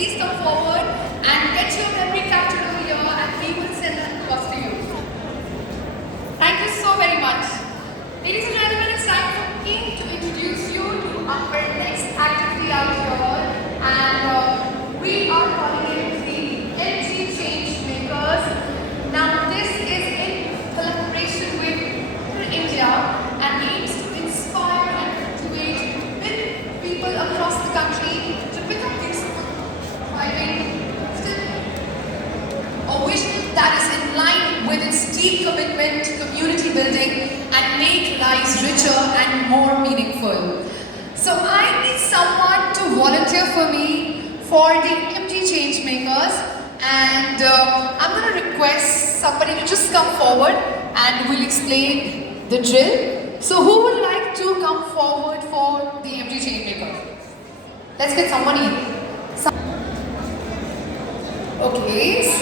please come forward and get your memory captured over here and we will send that across to you. Thank you so very much. Ladies and gentlemen, it's time for me to introduce you to our next activity out here, and we are calling it the MG Change Makers. Now this is in collaboration with India and aims to inspire and motivate people across the country to pick up things driving a vision that is in line with its deep commitment to community building and make lives richer and more meaningful. So I need someone to volunteer for me for the MG Change Makers, and I'm going to request somebody to just come forward and we'll explain the drill. So who would like to come forward for the MG Change Maker? Let's get someone in. Okay, so